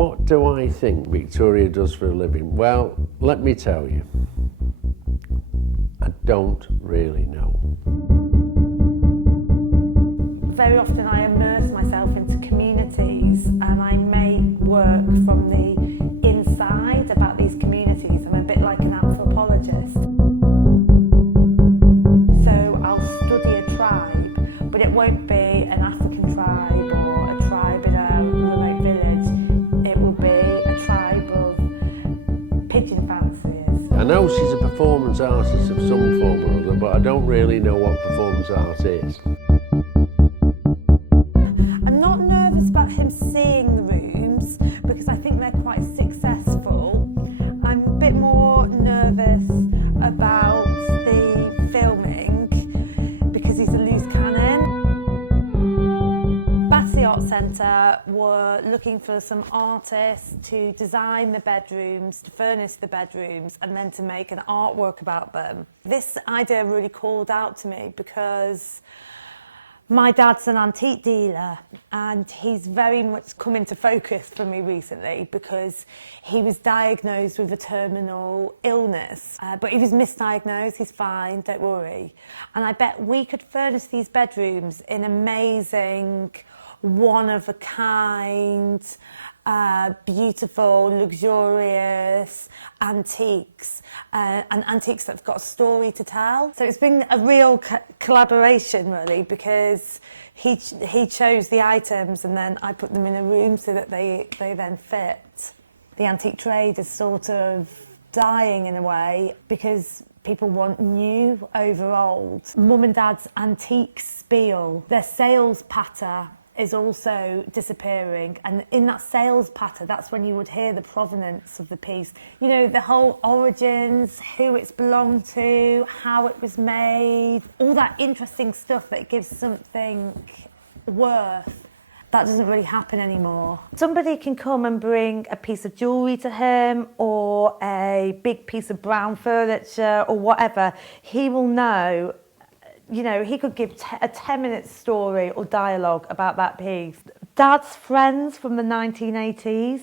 What do I think Victoria does for a living? Well, let me tell you. I don't really know. Very often I immerse myself into communities and I make work from the inside about these communities. I'm a bit like an anthropologist. So I'll study a tribe, but it won't be an African tribe or a tribe in a remote village. It will be a tribe of pigeon fanciers. I know she's a performance artist of some form or other, but I don't really know what performance art is. I'm not nervous about him seeing the rooms because I think they're quite successful. I'm a bit more nervous about the filming because he's a loose cannon. Battersea Arts Centre were looking for some artists to design the bedrooms, to furnish the bedrooms, and then to make an artwork about them. This idea really called out to me because my dad's an antique dealer and he's very much come into focus for me recently because he was diagnosed with a terminal illness. But he was misdiagnosed, he's fine, don't worry. And I bet we could furnish these bedrooms in amazing, one-of-a-kind, beautiful, luxurious antiques, and antiques that have got a story to tell. So it's been a real collaboration really, because he chose the items and then I put them in a room so that they then fit. The antique trade is sort of dying in a way because people want new over old. Mum and Dad's antique spiel, their sales patter is also disappearing, and in that sales patter that's when you would hear the provenance of the piece, you know, the whole origins, who it's belonged to, how it was made, all that interesting stuff that gives something worth. That doesn't really happen anymore. Somebody can come and bring a piece of jewellery to him or a big piece of brown furniture or whatever. He will know. You know, he could give a 10-minute story or dialogue about that piece. Dad's friends from the 1980s,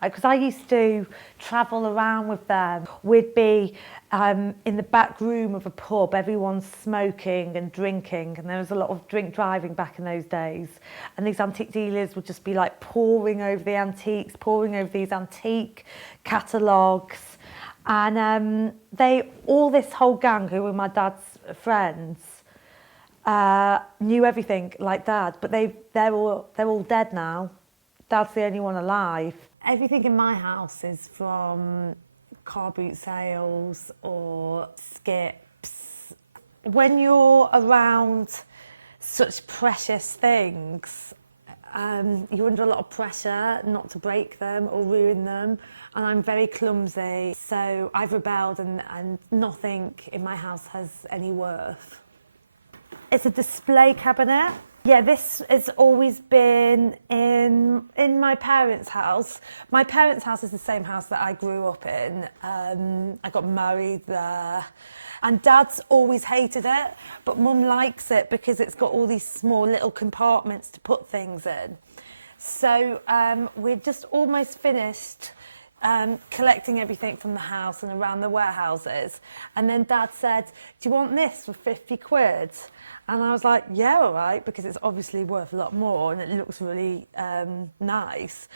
because I used to travel around with them. We'd be in the back room of a pub, everyone's smoking and drinking, and there was a lot of drink driving back in those days. And these antique dealers would just be like poring over the antiques, poring over these antique catalogues. And all this whole gang who were my dad's friends knew everything like Dad, but they're all dead now. Dad's the only one alive. Everything in my house is from car boot sales or skips. When you're around such precious things, you're under a lot of pressure not to break them or ruin them, and I'm very clumsy, so I've rebelled and nothing in my house has any worth. It's a display cabinet. Yeah, this has always been in my parents' house. My parents' house is the same house that I grew up in. I got married there. And Dad's always hated it, but Mum likes it because it's got all these small little compartments to put things in. So we're just almost finished collecting everything from the house and around the warehouses. And then Dad said, do you want this for 50 quid? And I was like, yeah, all right, because it's obviously worth a lot more and it looks really nice.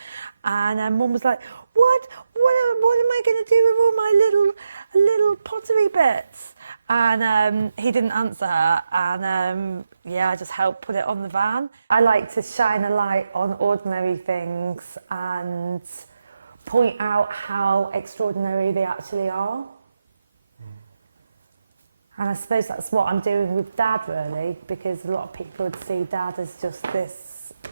And Mum was like, what am I going to do with all my little pottery bits? And he didn't answer her, and yeah, I just helped put it on the van. I like to shine a light on ordinary things and point out how extraordinary they actually are. And I suppose that's what I'm doing with Dad, really, because a lot of people would see Dad as just this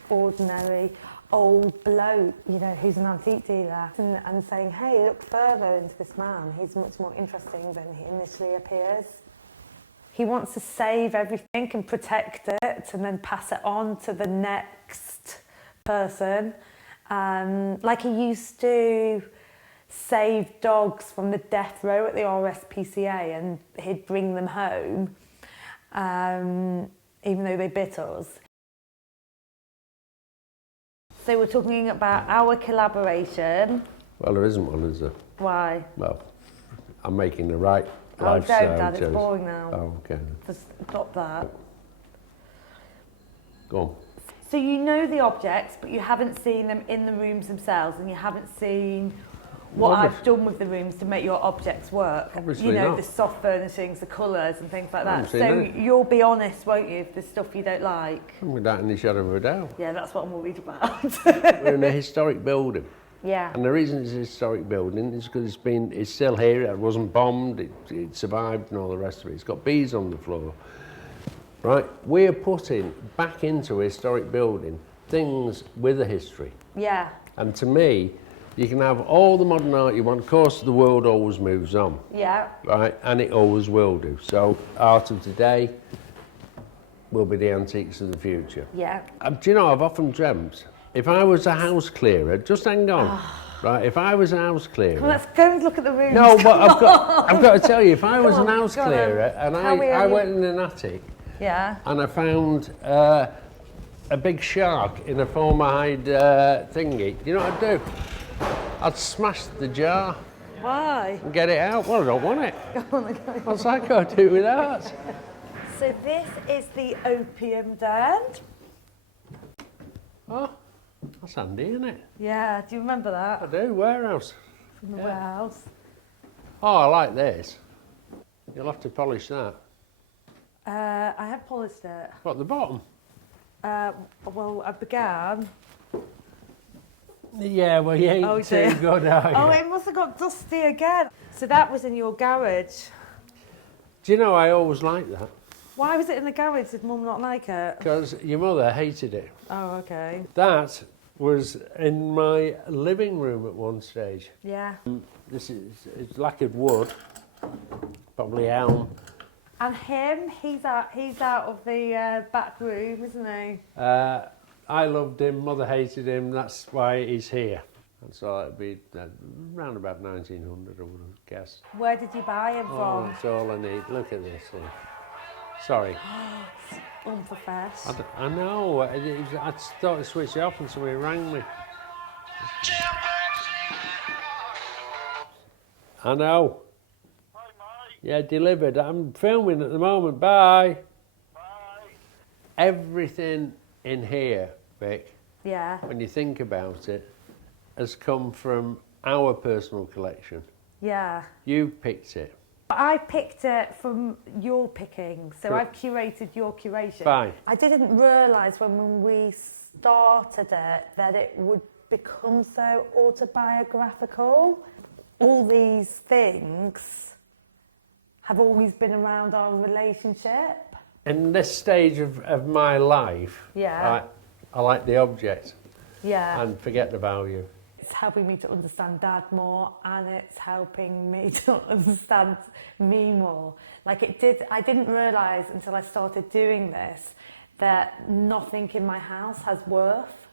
ordinary old bloke, you know, who's an antique dealer, and saying, hey, look further into this man. He's much more interesting than he initially appears. He wants to save everything and protect it and then pass it on to the next person. Like he used to save dogs from the death row at the RSPCA and he'd bring them home, even though they bit us. So we're talking about our collaboration. Well, there isn't one, is there? Why? Well, I'm making the right Oh, lifestyle don't, Dad, it's choice. boring now. Oh, okay. Just stop that. Go on. So you know the objects, but you haven't seen them in the rooms themselves, and you haven't seen what I've done with the rooms to make your objects work. Obviously you know, not. the soft furnishings, the colours and things like that. Obviously So not. you'll be honest, won't you, if there's stuff you don't like? Without any shadow of a doubt. Yeah, that's what I'm worried about. We're in a historic building. Yeah. And the reason it's a historic building is because it's still here, it wasn't bombed, it survived and all the rest of it. It's got bees on the floor. Right, we're putting back into a historic building things with a history. Yeah. And to me, you can have all the modern art you want. Of course, the world always moves on. Yeah. Right, and it always will do. So, art of today will be the antiques of the future. Yeah. Do you know, I've often dreamt, if I was a house clearer, just hang on, right, if I was a house clearer... Well, let's go and look at the rooms. No, but I've got to tell you, if I was an house go on. clearer and I went in an attic Yeah. and I found a big shark in a formaldehyde thingy, you know what I'd do? I'd smash the jar Why? and get it out. Well, I don't want it. Go on. What's that got to do with that? So this is the opium den. Oh, that's handy, isn't it? Yeah, do you remember I that do, warehouse. from the warehouse? Oh, I like this. You'll have to polish that. I have polished it. What, the bottom? Well, I began. Yeah, well, you ain't Oh, too dear. good, are you? Oh, it must have got dusty again. So that was in your garage. Do you know, I always liked that. Why was it in the garage? Did Mum not like it? Because your mother hated it. Oh, okay. That was in my living room at one stage. Yeah. This is it's lacquered wood, probably elm. And him, he's out of the back room, isn't he? I loved him, mother hated him, that's why he's here. And so it'd be around about 1900, I would have guessed. Where did you buy him Oh, from? that's all I need. Look at this here. Sorry. Unprofessional. I know. I thought to switch it off and somebody rang me. I know. Hi, mate. Yeah, delivered. I'm filming at the moment. Bye. Bye. Everything in here, Vic, Yeah. when you think about it, has come from our personal collection. Yeah. You picked it. I picked it from your picking, so Sure. I've curated your curation. Fine. I didn't realise when we started it that it would become so autobiographical. All these things have always been around our relationship. In this stage of my life, Yeah. I like the object Yeah. and forget the value. It's helping me to understand Dad more, and it's helping me to understand me more. Like I didn't realise until I started doing this that nothing in my house has worth,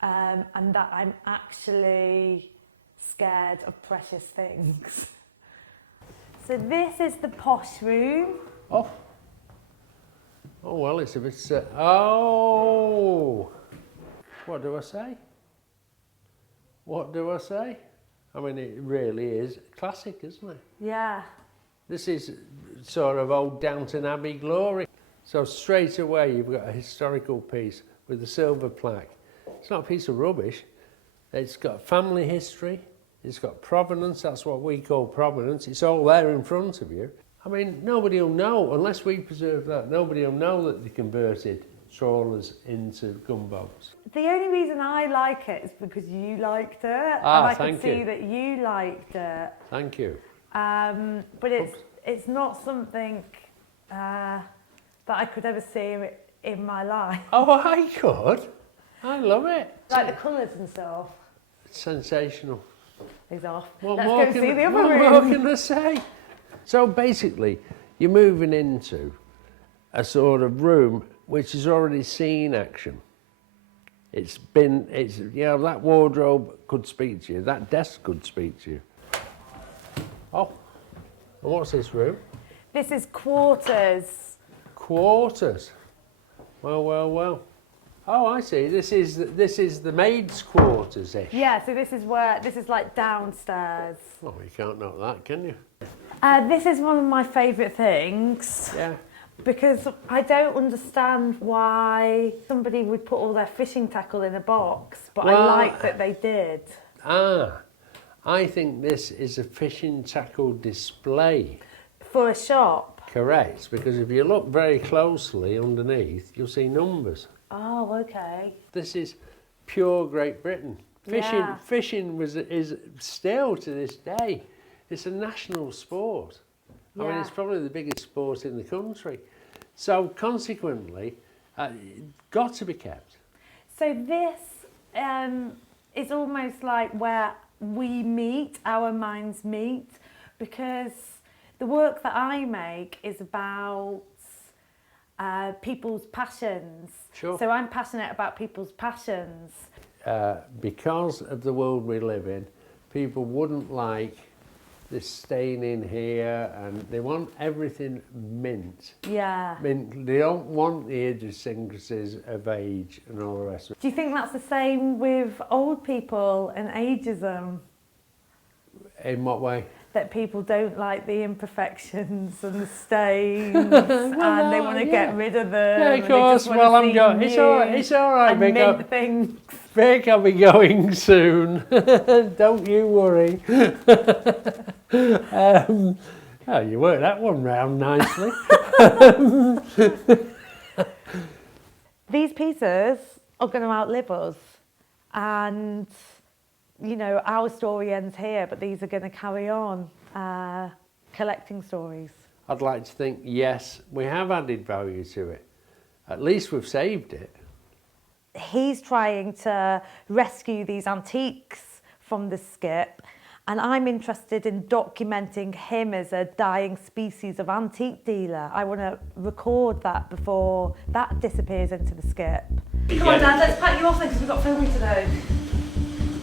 and that I'm actually scared of precious things. So this is the posh room. Oh. Oh, well, it's a bit... oh! What do I say? What do I say? I mean, it really is classic, isn't it? Yeah. This is sort of old Downton Abbey glory. So straight away you've got a historical piece with a silver plaque. It's not a piece of rubbish. It's got family history. It's got provenance. That's what we call provenance. It's all there in front of you. I mean, nobody will know, unless we preserve that, nobody will know that they converted trawlers into gunboats. The only reason I like it is because you liked it, and I could thank see you. that you liked it. Thank you. But it's not something that I could ever see in my life. Oh, I could. I love it. Like the colours and stuff. It's sensational. He's off. What Let's more go can- see the other what room. more can I say? So basically, you're moving into a sort of room which has already seen action. That wardrobe could speak to you, that desk could speak to you. Oh, and what's this room? This is quarters. Quarters. Well, well, well. Oh, I see. This is the maid's quarters. Yeah, so this is like downstairs. Oh, you can't knock that, can you? This is one of my favourite things. Yeah. Because I don't understand why somebody would put all their fishing tackle in a box, but Well, I like that they did. I think this is a fishing tackle display. For a shop? Correct, because if you look very closely underneath, you'll see numbers. Oh, okay. This is pure Great Britain. Yeah. Fishing is still to this day, it's a national sport. I mean, Yeah. it's probably the biggest sport in the country. So consequently, got to be kept. So this is almost like where we meet, our minds meet, because the work that I make is about people's passions. Sure. So I'm passionate about people's passions. Because of the world we live in, people wouldn't like this stain in here, and they want everything mint. Yeah. Mint. They don't want the idiosyncrasies of age and all the rest of it. Do you think that's the same with old people and ageism? In what way? That people don't like the imperfections and the stains, and they want to get rid of them. Yeah, of course. Well, I'm going. It's all right. It's all right, And Vic. mint things. Vic, I'll be going soon. Don't you worry. Oh, you worked that one round nicely. These pieces are going to outlive us, and you know, our story ends here, but these are going to carry on collecting stories. I'd like to think, yes, we have added value to it. At least we've saved it. He's trying to rescue these antiques from the skip, and I'm interested in documenting him as a dying species of antique dealer. I want to record that before that disappears into the skip. Come on, Dad, let's pack you off then because we've got filming to do.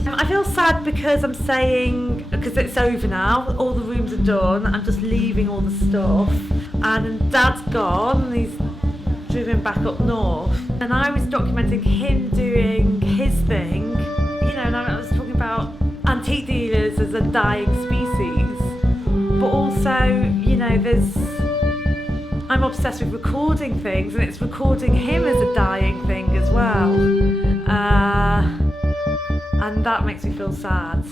I feel sad because I'm saying, because it's over now, all the rooms are done, I'm just leaving all the stuff, and Dad's gone, and he's driven back up north, and I was documenting him doing his thing, you know, and I was talking about antique dealers as a dying species, but also, you know, I'm obsessed with recording things, and it's recording him as a dying thing as well, and that makes me feel sad,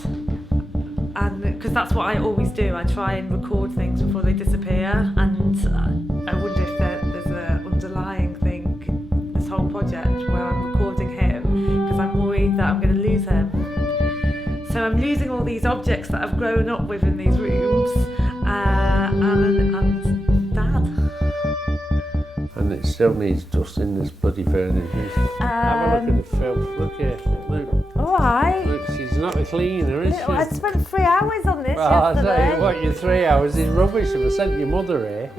and because that's what I always do, I try and record things before they disappear, and I wonder if there's an underlying thing, this whole project, where I'm recording him, because I'm worried that I'm going to lose him. So I'm losing all these objects that I've grown up with in these rooms, and Dad. And it still needs dusting, this bloody furniture. Have a look at the filth. Look here. Look. Alright. Look, she's not a cleaner, is she? I spent 3 hours on this Well, I'll yesterday. tell you what, your 3 hours is rubbish. If I sent your mother here,